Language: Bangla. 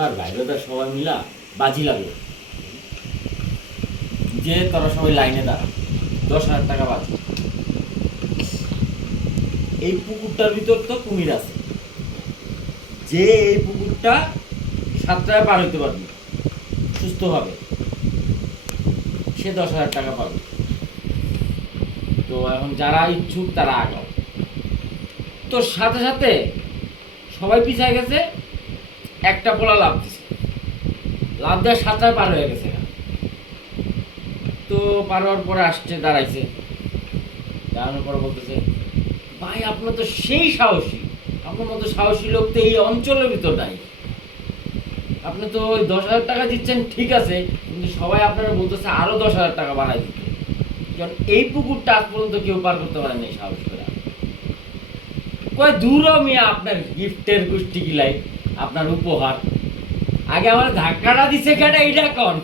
একবার ভাইরা সবাই মিলা বাজি লাগলো যে তোরা সবাই লাইনে দাঁড়া, 10,000 টাকা বাজি। এই পুকুরটার ভিতর তো কুমির আছে, যে এই পুকুরটা 7টায় পার হইতে পারবে সুস্থ হবে, সে 10,000 টাকা পাবে। তো এখন যারা ইচ্ছুক তারা আগাও। তো সাথে সাথে সবাই পিছায় গেছে, একটা পোলা লাভ দিছে, লাভ দেওয়ার 7টায় পার হয়ে গেছে। তো পার হওয়ার পরে আসছে, দাঁড়াইছে, দাঁড়ানোর পরে বলতেছে, ভাই আপনার তো সেই সাহসী, আপনার মতো সাহসী লোক তো এই অঞ্চলের ভিতর নাই। আপনি তো ওই 10,000 টাকা দিচ্ছেন ঠিক আছে, কিন্তু সবাই আপনারা বলতেছে আরো 10,000 টাকা বাড়াই দিতে, কারণ এই পুকুরটা আজ পর্যন্ত কেউ পার করতে পারেনি সাহস করে। কয় দূর মিয়া, আপনার গিফটের গোষ্ঠী গিলাই, আপনার উপহার, আগে আমার ধাক্কাটা দিছে কেটে এইটা কন।